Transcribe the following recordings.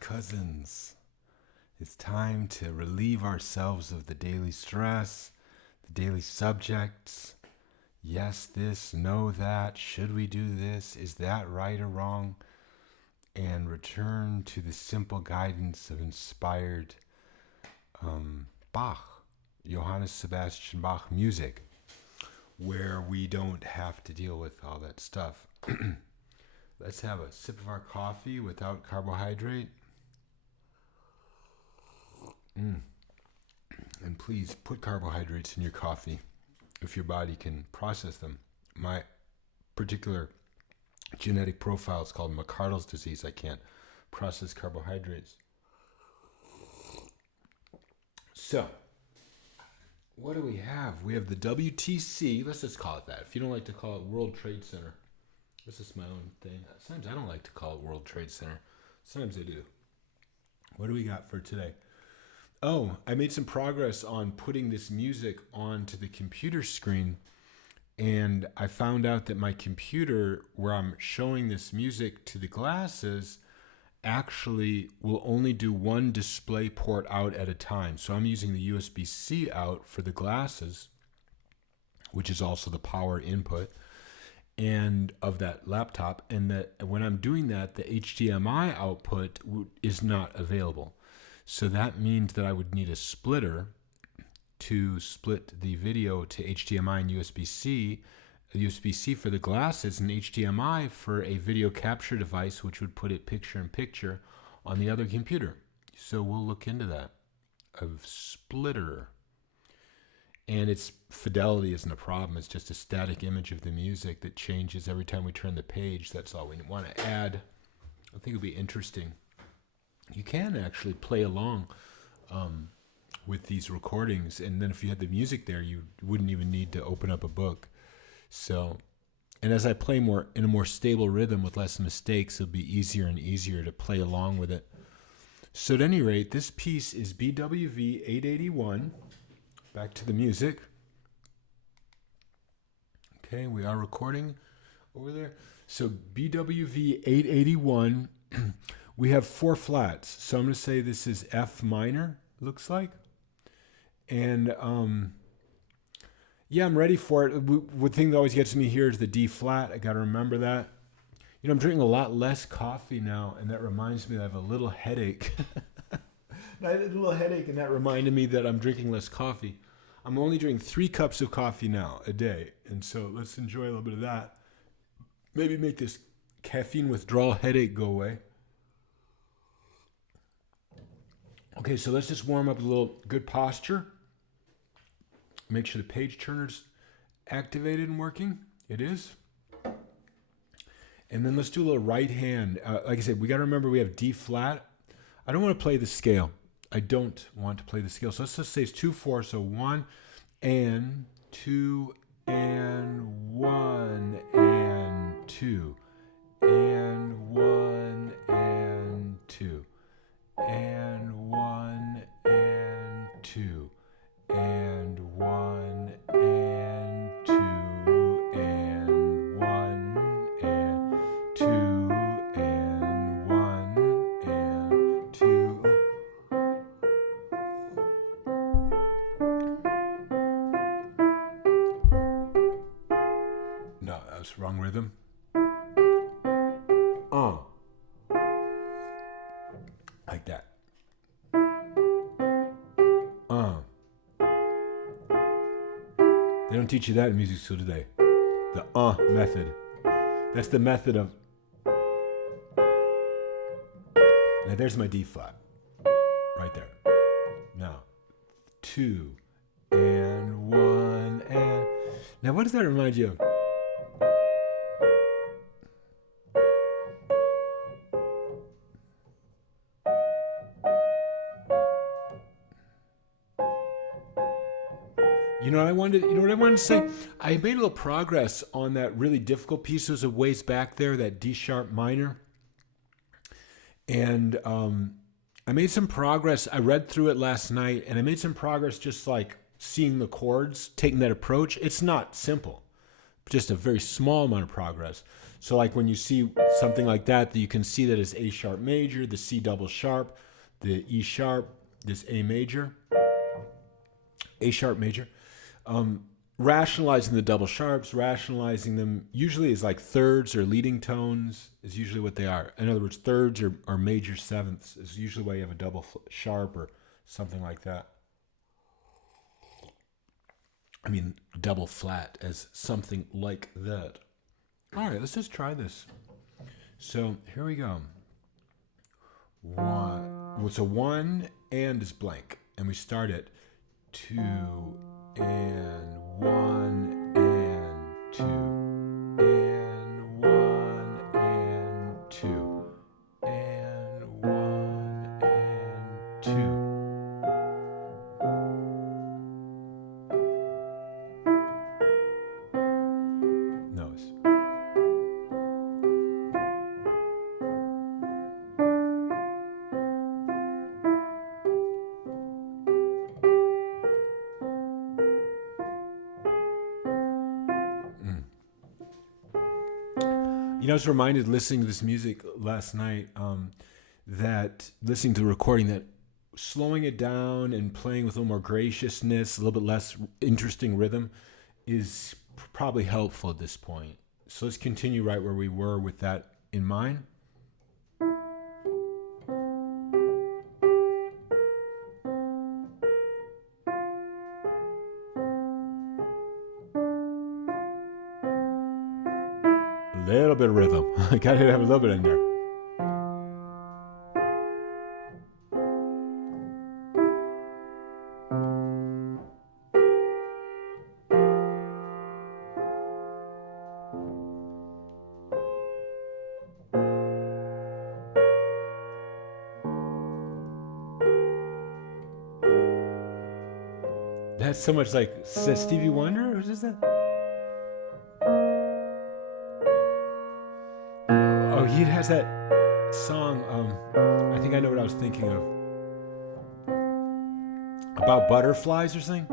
cousins. It's time to relieve ourselves of the daily stress, the daily subjects. Yes, this, no, that. Should we do this? Is that right or wrong? And return to the simple guidance of inspired Bach, Johannes Sebastian Bach music, where we don't have to deal with all that stuff. Let's have a sip of our coffee without carbohydrate. And please put carbohydrates in your coffee if your body can process them. My particular genetic profile is called McArdle's disease. I can't process carbohydrates. So, what do we have? We have the WTC. Let's just call it that. If you don't like to call it World Trade Center. This is my own thing. Sometimes I don't like to call it World Trade Center. Sometimes I do. What do we got for today? Oh, I made some progress on putting this music onto the computer screen, and I found out that my computer, where I'm showing this music to the glasses, actually will only do one display port out at a time. So I'm using the USB-C out for the glasses, which is also the power input and of that laptop, and that when I'm doing that, the HDMI output is not available. So that means that I would need a splitter to split the video to HDMI and USB-C, USB-C for the glasses and HDMI for a video capture device, which would put it picture-in-picture on the other computer. So we'll look into that, of splitter. And its fidelity isn't a problem. It's just a static image of the music that changes every time we turn the page. That's all we want to add. I think it'll be interesting. You can actually play along with these recordings, and then if you had the music there, you wouldn't even need to open up a book. So, and as I play more in a more stable rhythm with less mistakes, it'll be easier and easier to play along with it. So at any rate, this piece is BWV 881. Back to the music. Okay, we are recording over there. So BWV 881, we have 4 flats. So I'm going to say this is F minor, looks like. And yeah, I'm ready for it. The thing that always gets me here is the D flat. I got to remember that. You know, I'm drinking a lot less coffee now, and that reminds me that I have a little headache. I had a little headache, and that reminded me that I'm drinking less coffee. I'm only drinking 3 cups of coffee now a day, and so let's enjoy a little bit of that. Maybe make this caffeine withdrawal headache go away. Okay, so let's just warm up a little good posture. Make sure the page turner's activated and working. It is. And then let's do a little right hand. Like I said, we got to remember we have D flat. I don't want to play the scale. I don't want to play the scale. So let's just say it's 2/4. So 1 and 2 and 1 and 2 and 1 and 2 and 1 and 2 and 1 and 2 and 1 and 2 and 1 and 2. No, that was wrong rhythm. Like that. They don't teach you that in music school today. The method. That's the method of. Now there's my D flat. Right there. Now 2 and 1 and. Now what does that remind you of? You know what I wanted to say? I made a little progress on that really difficult piece. It was a ways back there, that D sharp minor. And I made some progress. I read through it last night, and I made some progress just like seeing the chords, taking that approach. It's not simple, just a very small amount of progress. So like when you see something like that, you can see that it's A sharp major, the C double sharp, the E sharp, this A major, A sharp major. Rationalizing the double sharps, rationalizing them usually is like thirds or leading tones is usually what they are. In other words, thirds or major sevenths is usually why you have a double sharp or something like that. I mean, double flat as something like that. All right, let's just try this. So here we go. One. Well, so one and is blank, and we start at 2 and 1 and 2 and 1 and 2 and 1 and 2. Nose. You know, I was reminded listening to this music last night that listening to the recording that slowing it down and playing with a little more graciousness, a little bit less interesting rhythm is probably helpful at this point. So let's continue right where we were with that in mind. A little bit of rhythm. I gotta have a little bit in there. That's so much like Stevie Wonder? Who's is that? Oh, he has that song. I think I know what I was thinking of. About butterflies or something?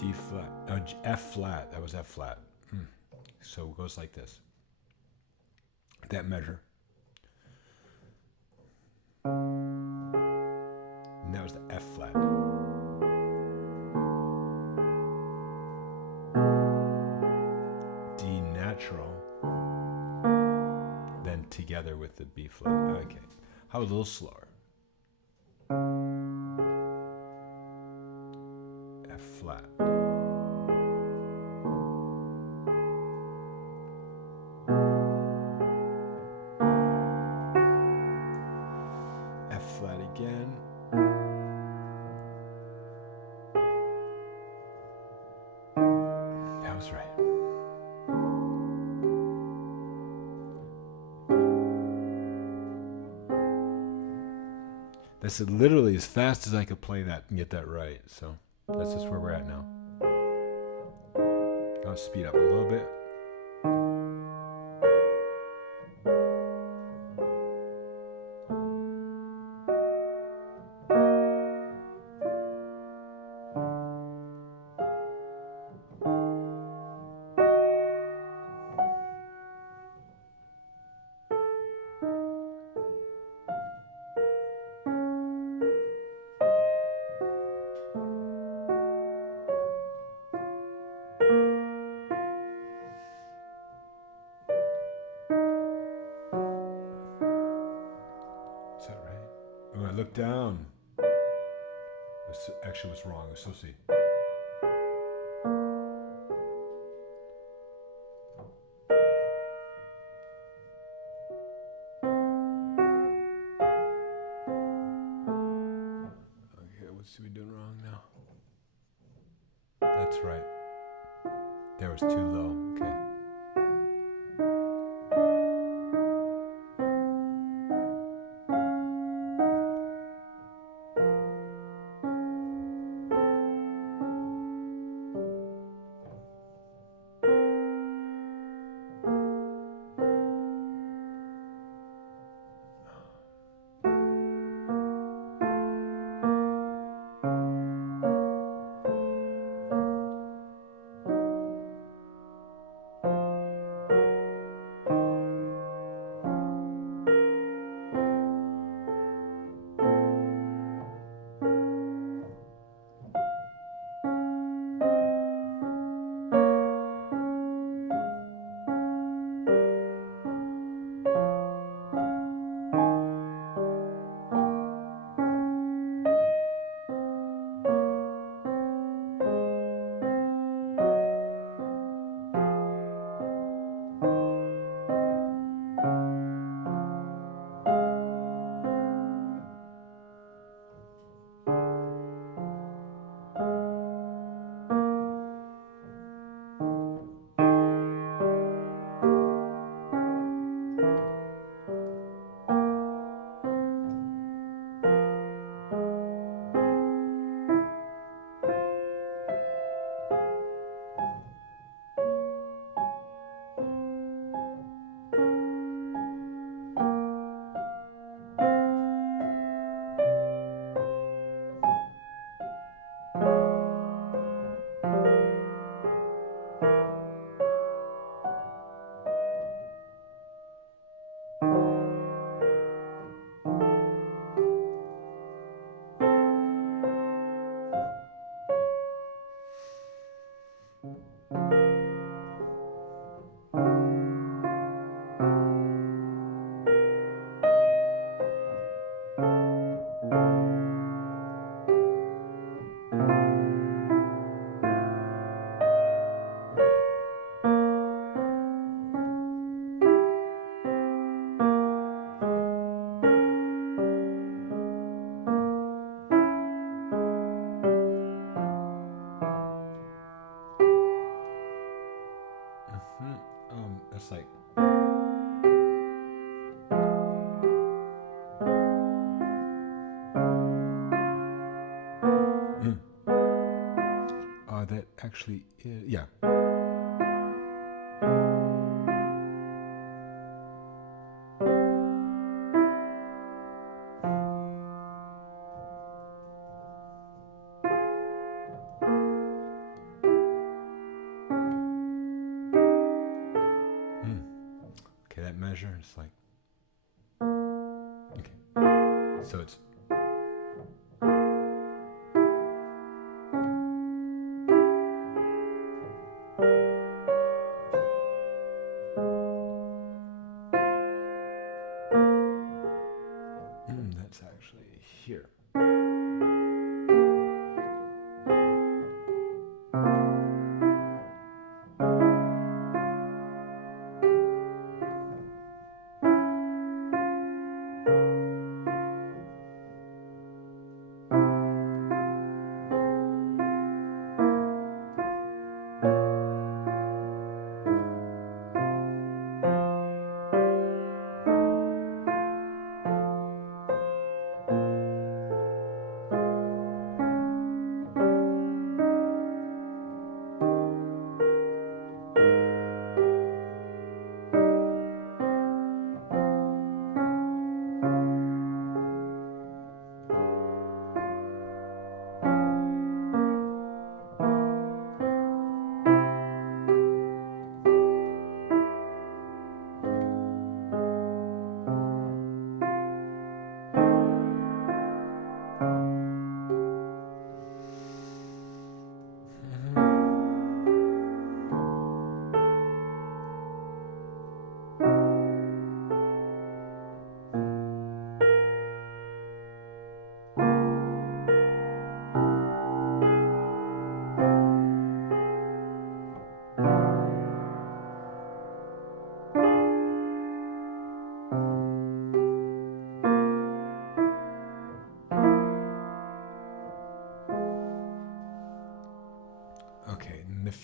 D flat. F flat. That was F flat. So it goes like this. That measure. And that was the F flat. D natural. Then together with the B flat. Okay. How a little slower. F flat. F flat again. That was right. That's literally as fast as I could play that and get that right. So that's just where we're at now. I'll speed up a little bit. When I look down, this actually was wrong. It's supposed to be. Okay, what's we doing wrong now? That's right. There was too low. Okay. It's like. That actually is, yeah. Okay, that measure is like. Okay, so it's. That's actually here.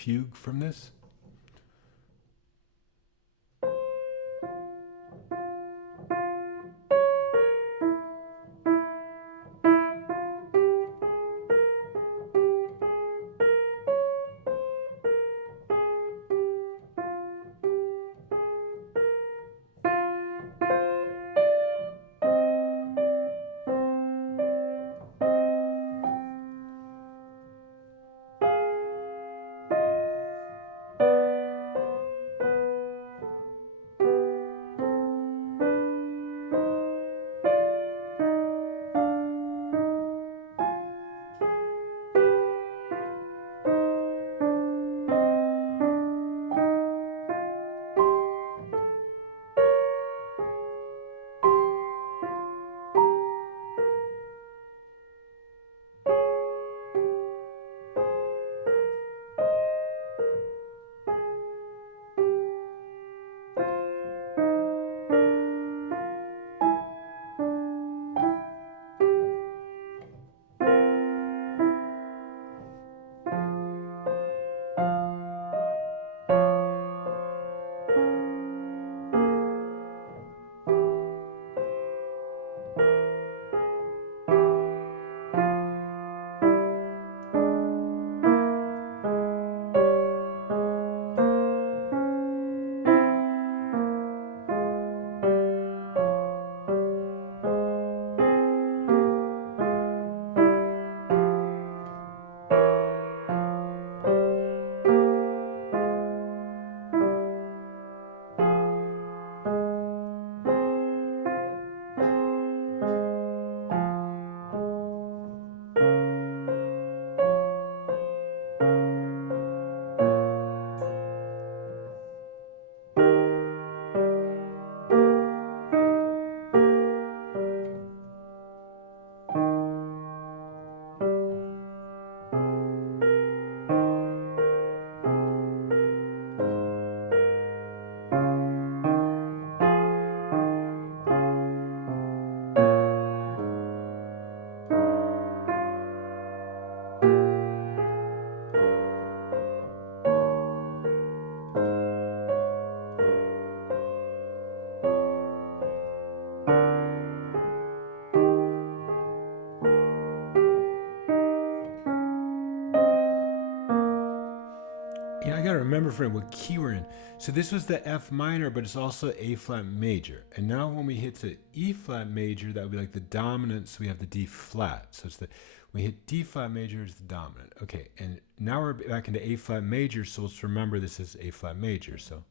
fugue from this. I gotta remember, friend, what key we're in. So this was the F minor, but it's also A flat major. And now when we hit the E flat major, that would be like the dominant. So we have the D flat. So it's we hit D flat major is the dominant. Okay, and now we're back into A flat major. So let's remember this is A flat major. So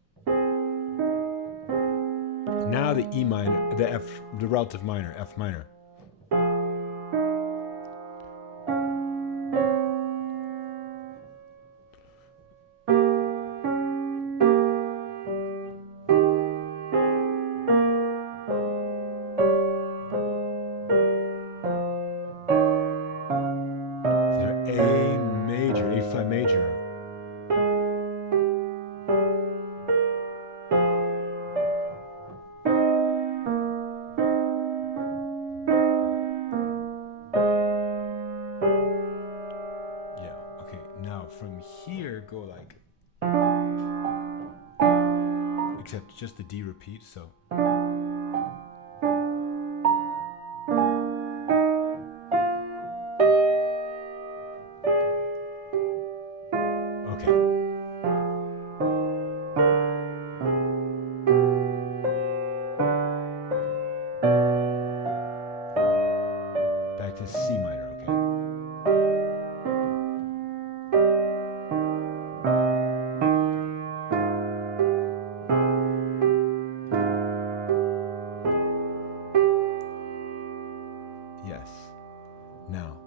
now the E minor, the relative minor, F minor. A flat major. Yeah, okay, now from here go like, except just the D repeat, so. Back to C minor, okay. Yes. Now.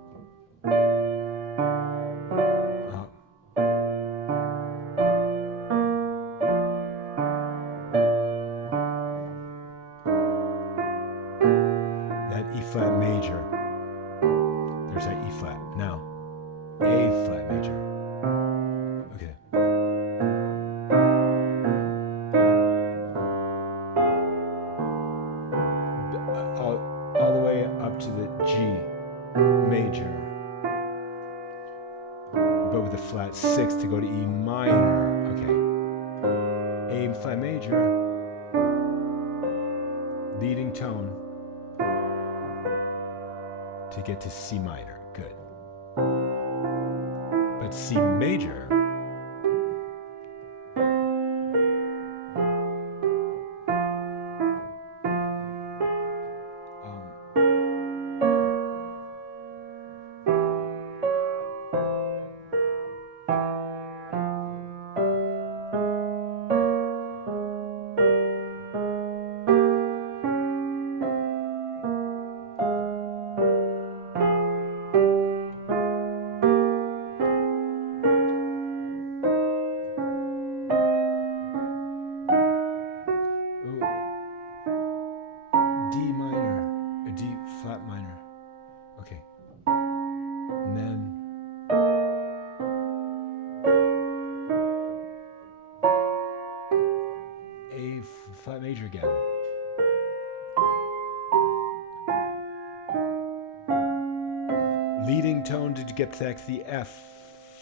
That E flat major. There's that E flat. Now, A flat major. Okay. All the way up to the G major, but with a flat 6 to go to E minor. Okay. A flat major, leading tone to get to C minor. Good. But C major, D minor, a D flat minor. Okay. And then A flat major again. Leading tone to get to the F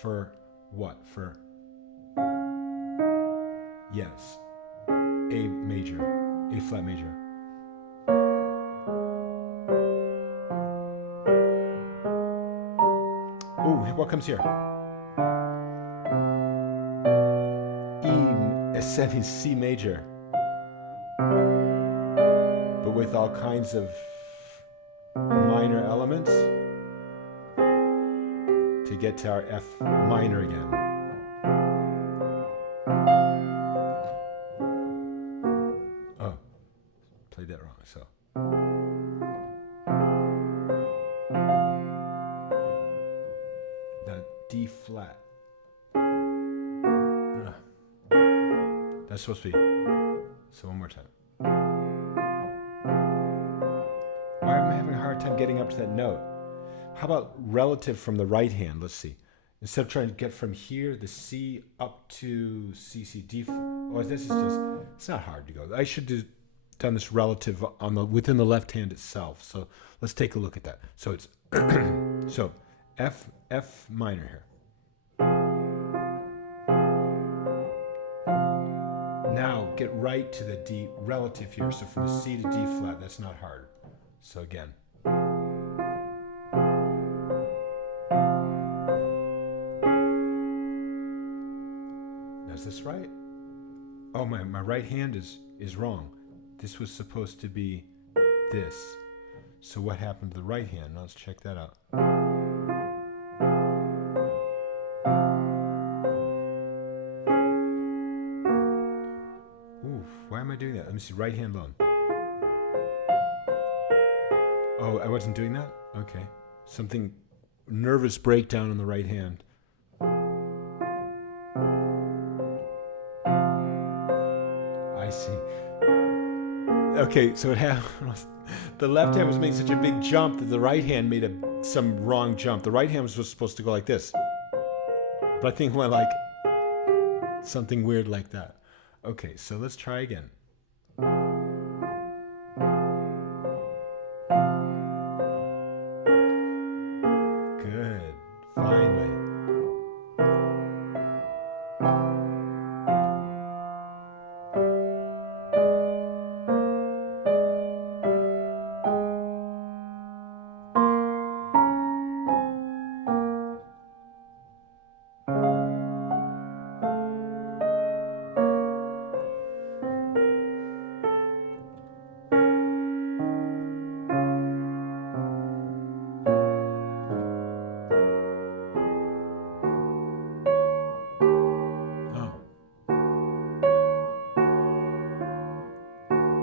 for what? For yes. A major. A flat major. Oh, what comes here? E ascending C major. But with all kinds of minor elements to get to our F minor again. Oh, played that wrong, so. That D flat. That's supposed to be. So one more time. Why am I having a hard time getting up to that note? How about relative from the right hand? Let's see. Instead of trying to get from here, the C up to C, C, D. Oh, this is just, it's not hard to go. I should have done this relative on the within the left hand itself. So let's take a look at that. So it's, so F minor here. Now get right to the D relative here. So from the C to D flat, that's not hard. So again. Is this right? Oh, my right hand is wrong. This was supposed to be this. So what happened to the right hand? Now let's check that out. Oof, why am I doing that? Let me see, right hand alone. Oh, I wasn't doing that? Okay. Something, nervous breakdown in the right hand. I see. Okay, so it happened. The left hand was making such a big jump that the right hand made some wrong jump. The right hand was supposed to go like this. But I think it went like something weird like that. Okay, so let's try again. Good. Finally.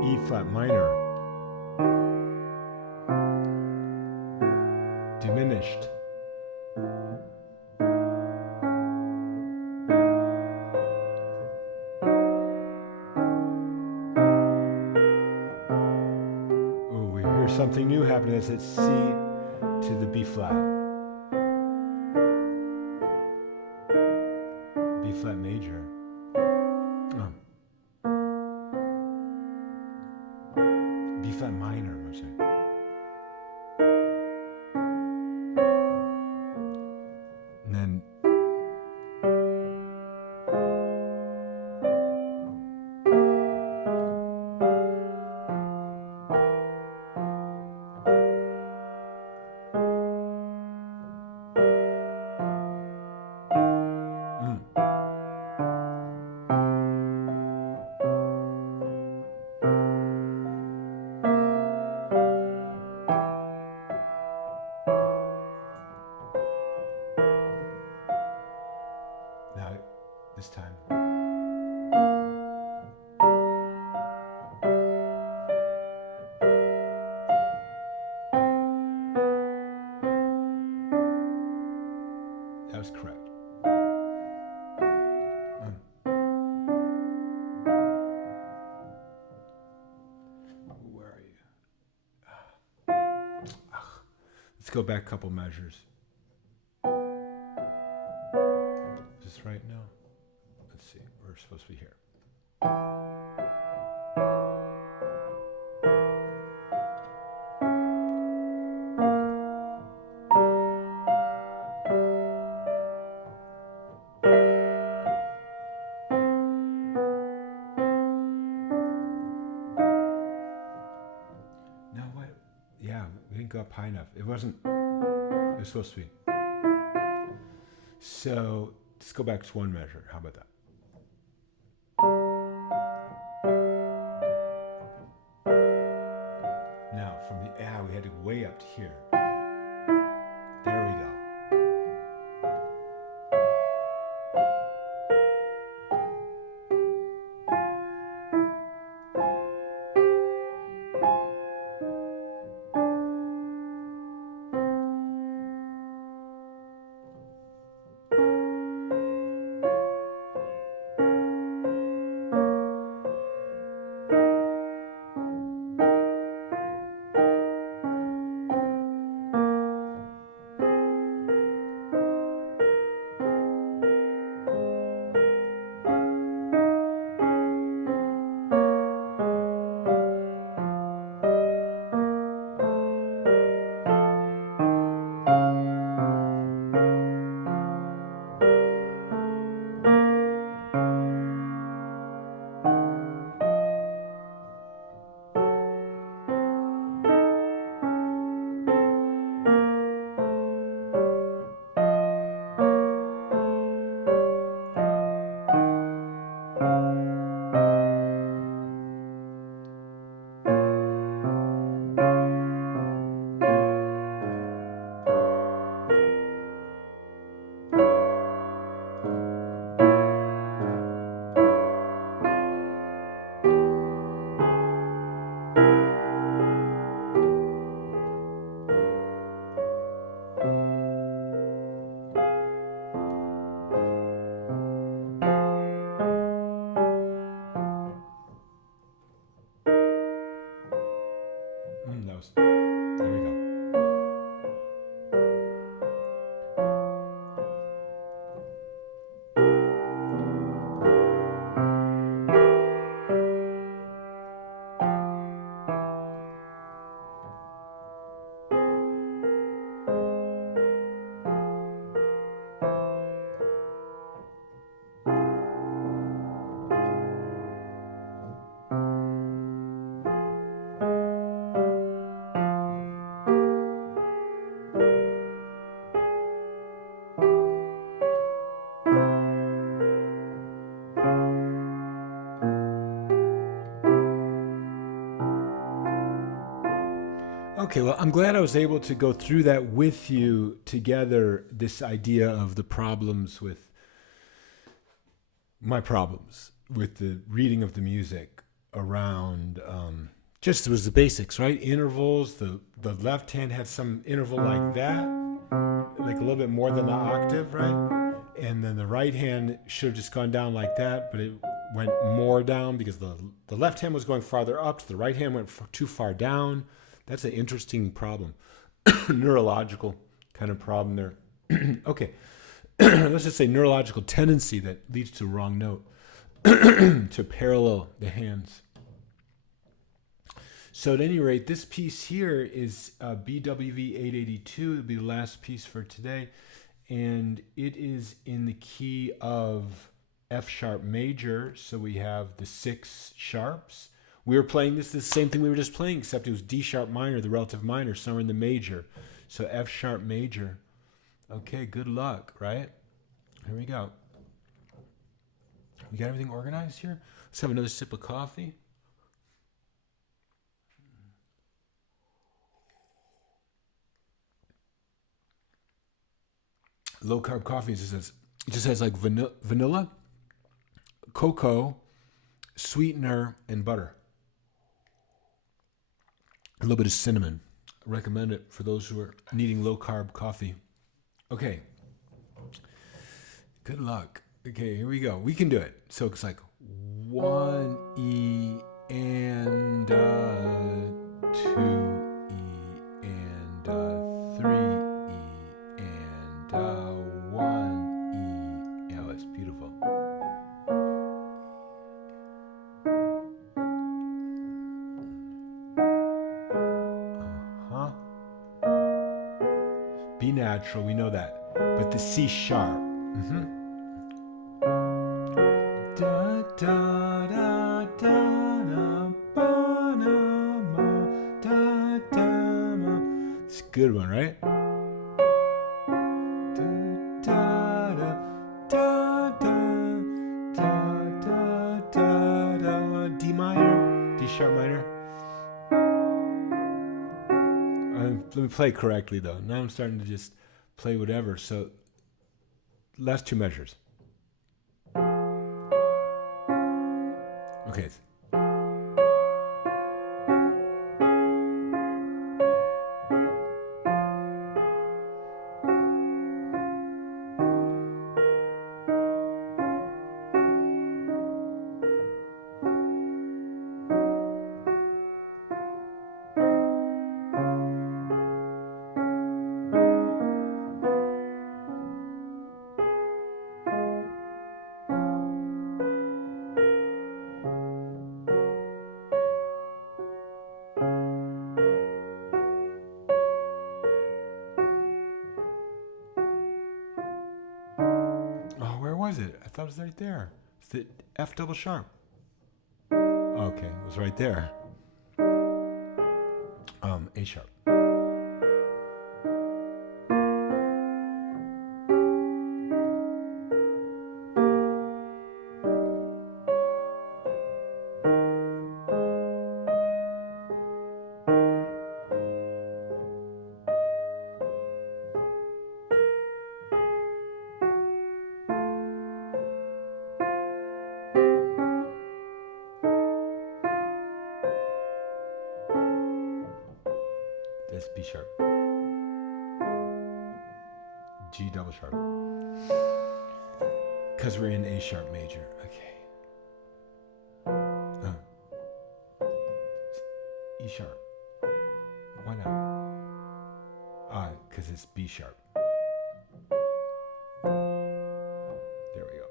E flat minor, diminished. Oh, we hear something new happening. It's at C to the B flat. B flat major. B flat minor, I'm saying. And then go back a couple measures. Is this right now? Let's see. We're supposed to be here. We didn't go up high enough. It was supposed to be. So let's go back to one measure. How about that? Now from the we had to go way up to here. There we go. There we go. Okay, well, I'm glad I was able to go through that with you together, this idea of the problems with my problems with the reading of the music around, just it was the basics, right? Intervals, the left hand had some interval like that, like a little bit more than the octave, right? And then the right hand should have just gone down like that, but it went more down because the left hand was going farther up, the right hand went too far down. That's an interesting problem, neurological kind of problem there. Okay, let's just say neurological tendency that leads to wrong note, to parallel the hands. So at any rate, this piece here is BWV 882. It'll be the last piece for today. And it is in the key of F sharp major. So we have the 6 sharps. We were playing this the same thing we were just playing, except it was D sharp minor, the relative minor, somewhere in the major. So F sharp major. Okay, good luck, right? Here we go. We got everything organized here? Let's have another sip of coffee. Low carb coffee, it just has like vanilla, cocoa, sweetener, and butter. A little bit of cinnamon. I recommend it for those who are needing low carb coffee. Okay. Good luck. Okay, here we go. We can do it. So it's like 1 E and 2 E and 3 natural. We know that. But the C sharp. Da da da da da ba na ma da da ma. It's a good one, right? Da da da da da da da da. D minor, D sharp minor. Let me play correctly though. Now I'm starting to just play whatever. So last two measures. Okay. Oh, where was it? I thought it was right there. It's the F double sharp. Okay, it was right there. A sharp. That's B sharp. G double sharp. Because we're in A sharp major. Okay. E sharp. Why not? Because it's B sharp. There we go.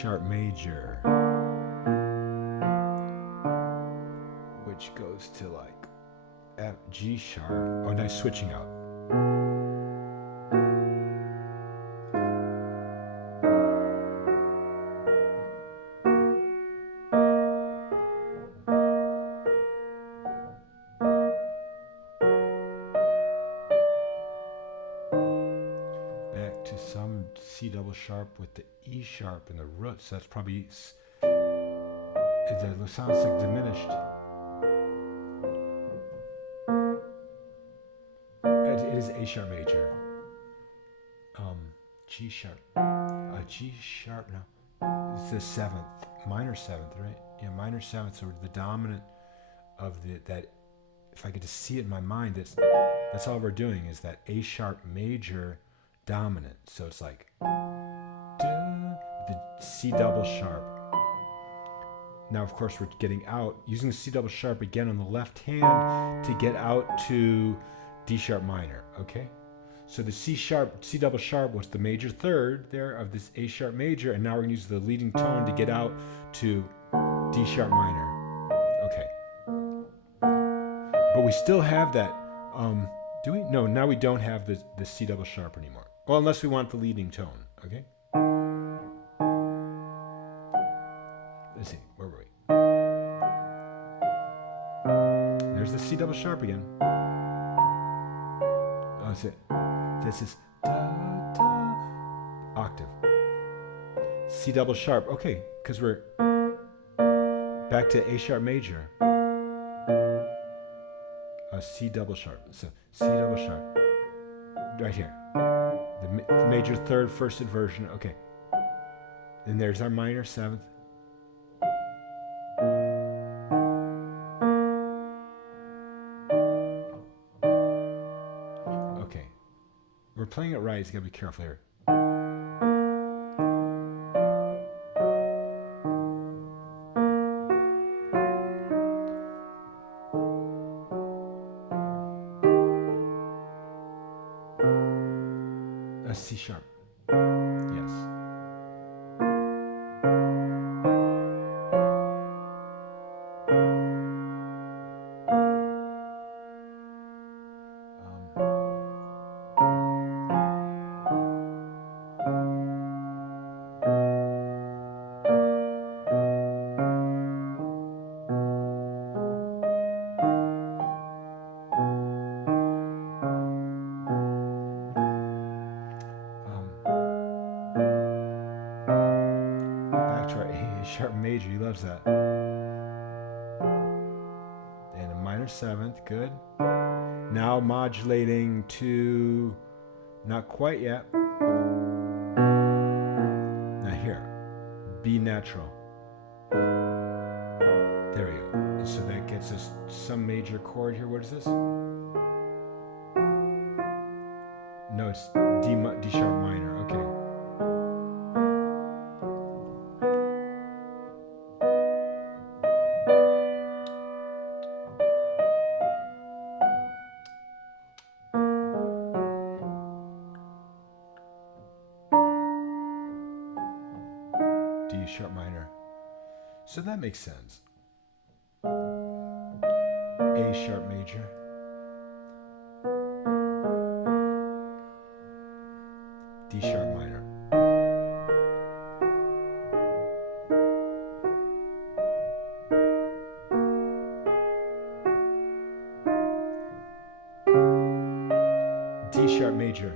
sharp major, which goes to like F, G sharp. Oh, nice switching out. Back to some C double sharp with the E sharp in the root. So that's probably, it sounds like diminished. It is A sharp major. G sharp. G sharp now. It's the seventh, minor seventh, right? Yeah, minor seventh. So the dominant of that. If I could just see it in my mind, that's all we're doing is that A sharp major dominant. So it's like the C double sharp. Now, of course, we're getting out using the C double sharp again on the left hand to get out to D sharp minor. Okay. So the C double sharp was the major third there of this A sharp major, and now we're going to use the leading tone to get out to D sharp minor. Okay. But we still have that. Do we? No, now we don't have the C double sharp anymore. Well, unless we want the leading tone. Okay. Let's see. Where were we? There's the C double sharp again. Oh, that's it. This is da, da, octave. C double sharp. Okay, because we're back to A sharp major. C double sharp. So C double sharp. Right here. The major third, first inversion. Okay. And there's our minor seventh. Okay. We're playing it right, so you gotta be careful here. A C sharp. Yes. Sharp major, he loves that. And a minor seventh, good. Now modulating to, not quite yet. Now here, B natural. There we go. And so that gets us some major chord here. What is this? No, it's D sharp minor. Okay. D sharp minor. So that makes sense. A sharp major. D sharp minor. D sharp major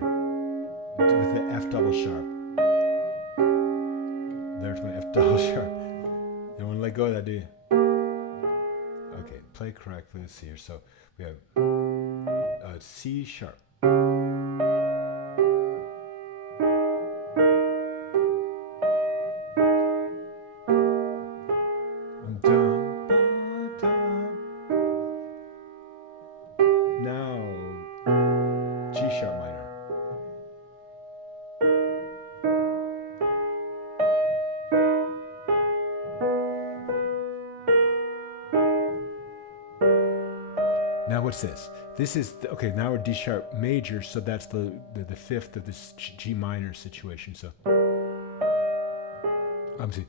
with the F double sharp. There's my F double sharp. You don't want to let go of that, do you? Okay, play correctly. Let's see here. So we have C sharp. Now G sharp minor. Now what's this? This is, okay, now we're D sharp major, so that's the fifth of this G minor situation. So See.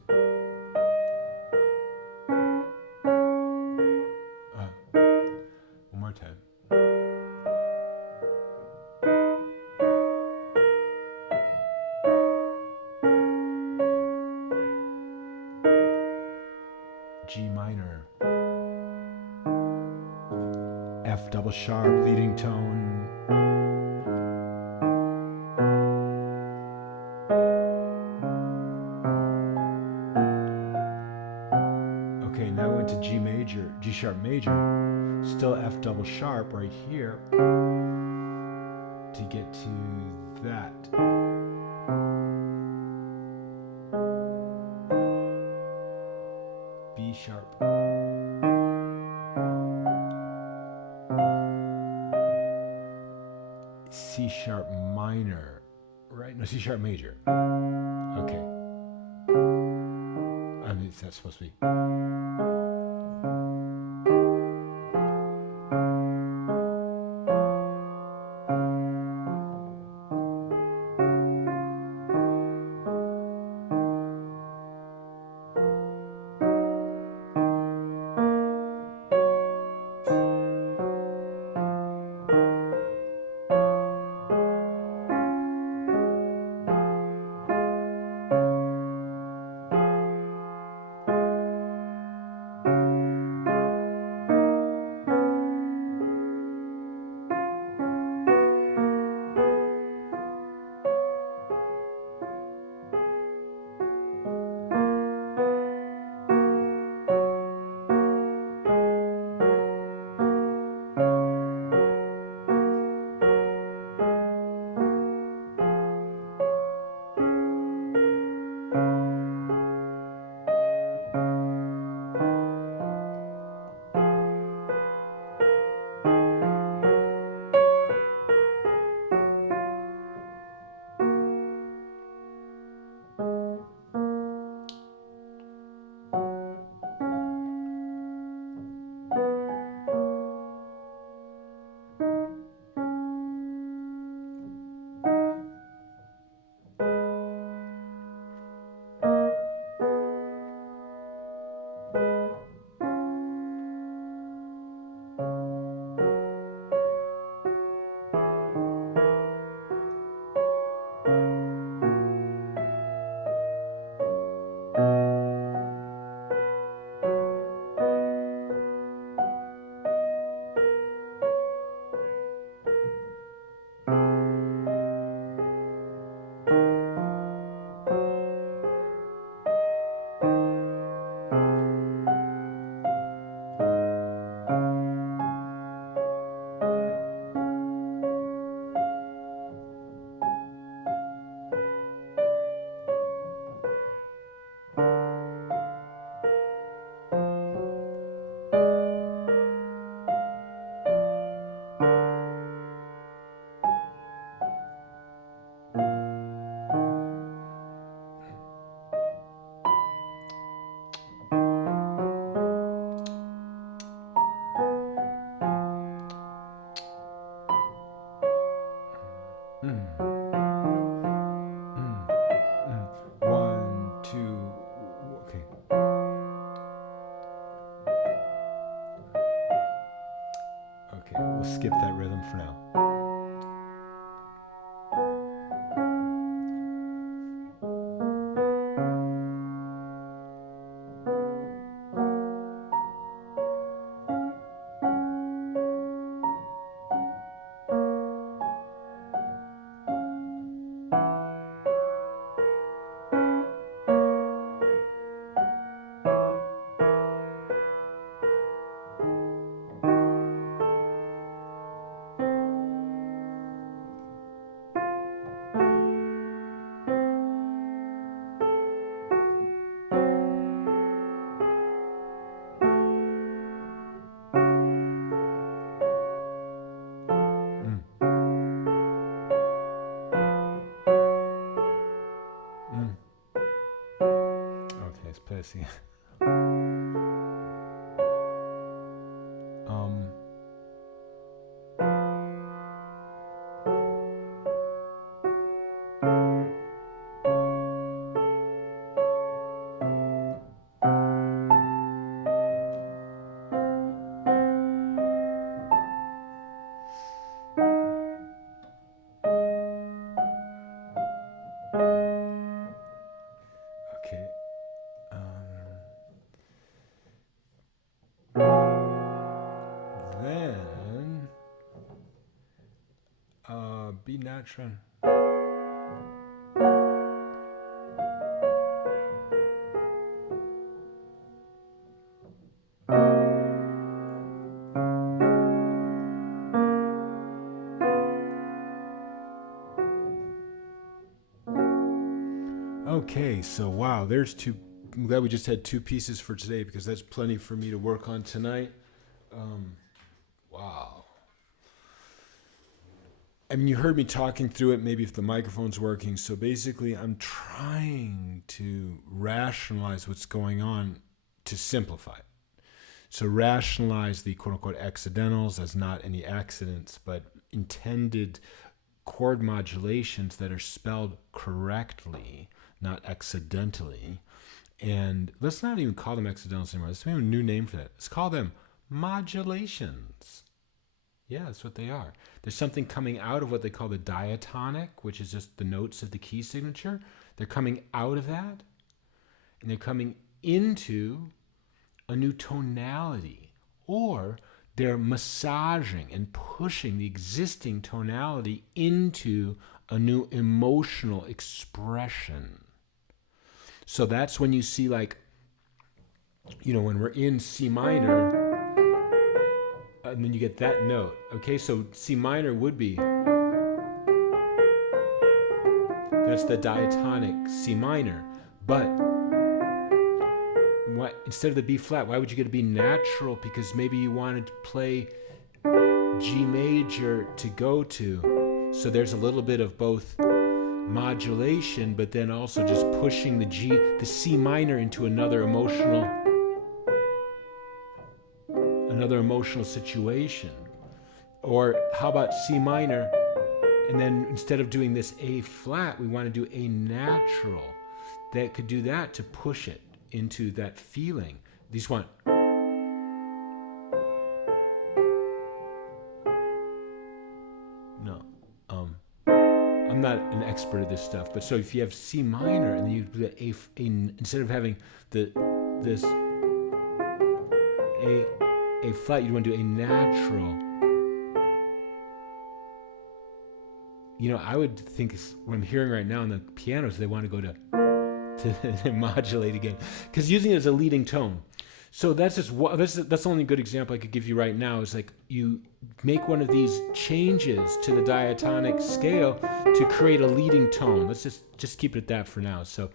One more time. G minor. F double sharp, leading tone. Okay, now I went to G major, G sharp major, still F double sharp right here to get to that. B sharp. C sharp minor, right? No, C sharp major. Okay. I mean, that's supposed to be. One, two, okay. Okay, we'll skip that rhythm for now. Okay, let's play this again. Be natural. Okay, so wow, there's two. I'm glad we just had two pieces for today because that's plenty for me to work on tonight. Wow. I mean, you heard me talking through it, maybe if the microphone's working. So basically, I'm trying to rationalize what's going on to simplify it. So rationalize the quote-unquote accidentals as not any accidents, but intended chord modulations that are spelled correctly, not accidentally. And let's not even call them accidentals anymore. Let's have a new name for that. Let's call them modulations. Yeah, that's what they are. There's something coming out of what they call the diatonic, which is just the notes of the key signature. They're coming out of that, and they're coming into a new tonality, or they're massaging and pushing the existing tonality into a new emotional expression. So that's when you see, like, when we're in C minor, and then you get that note. Okay, so C minor would be, that's the diatonic C minor. But instead of the B flat, why would you get a B natural? Because maybe you wanted to play G major to go to. So there's a little bit of both modulation, but then also just pushing the C minor into another emotional situation. Or how about C minor, and then instead of doing this A flat, we want to do A natural. That could do that to push it into that feeling. These want. No. I'm not an expert at this stuff, but so if you have C minor and then you do that A instead of having this A flat, you want to do A natural. I would think what I'm hearing right now on the pianos, they want to go to modulate again, because using it as a leading tone. So that's the only good example I could give you right now. Is like you make one of these changes to the diatonic scale to create a leading tone. Let's just keep it at that for now. So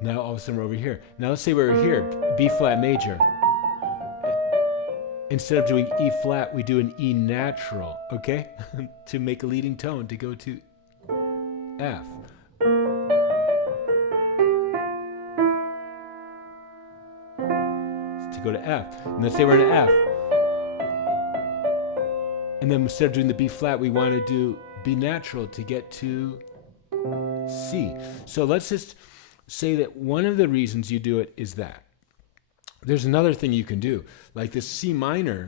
now all of a sudden we're over here. Now let's say we're here, B flat major. Instead of doing E flat, we do an E natural, okay? To make a leading tone to go to F. To go to F. And let's say we're in an F. And then instead of doing the B flat, we want to do B natural to get to C. So let's just say that one of the reasons you do it is that. There's another thing you can do, like this C minor.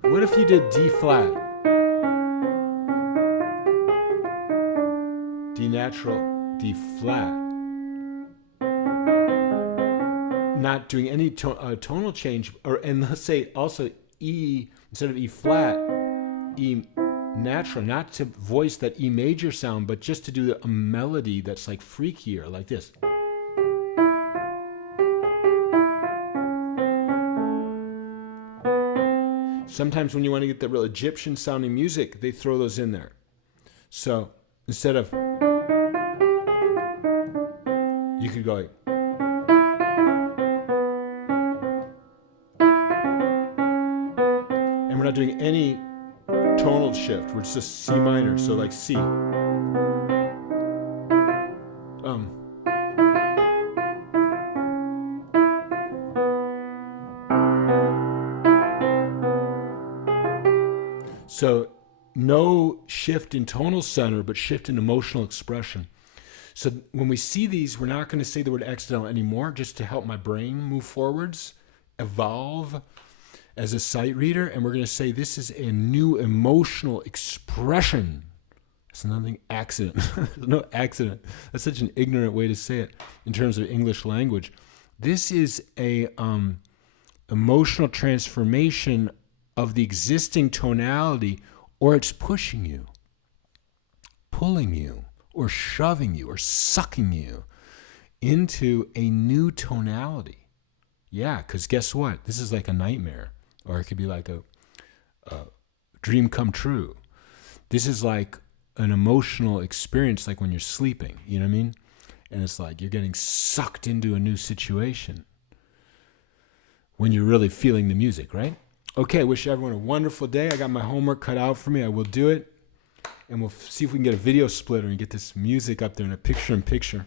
What if you did D flat, D natural, D flat, not doing any tonal change, and let's say also E instead of E flat, E natural, not to voice that E major sound, but just to do a melody that's like freakier, like this. Sometimes when you want to get the real Egyptian sounding music, they throw those in there. So instead of, you could go like, and we're not doing any tonal shift. We're just C minor, so like C. So no shift in tonal center, but shift in emotional expression. So when we see these, we're not going to say the word accidental anymore, just to help my brain move forwards, evolve as a sight reader. And we're going to say this is a new emotional expression. It's nothing accident. There's no accident. That's such an ignorant way to say it in terms of English language. This is a emotional transformation of the existing tonality, or it's pushing you, pulling you, or shoving you, or sucking you into a new tonality. Yeah, because guess what? This is like a nightmare, or it could be like a dream come true. This is like an emotional experience, like when you're sleeping, you know what I mean? And it's like you're getting sucked into a new situation when you're really feeling the music, right? Okay, wish everyone a wonderful day. I got my homework cut out for me. I will do it. And we'll see if we can get a video splitter and get this music up there in a picture-in-picture.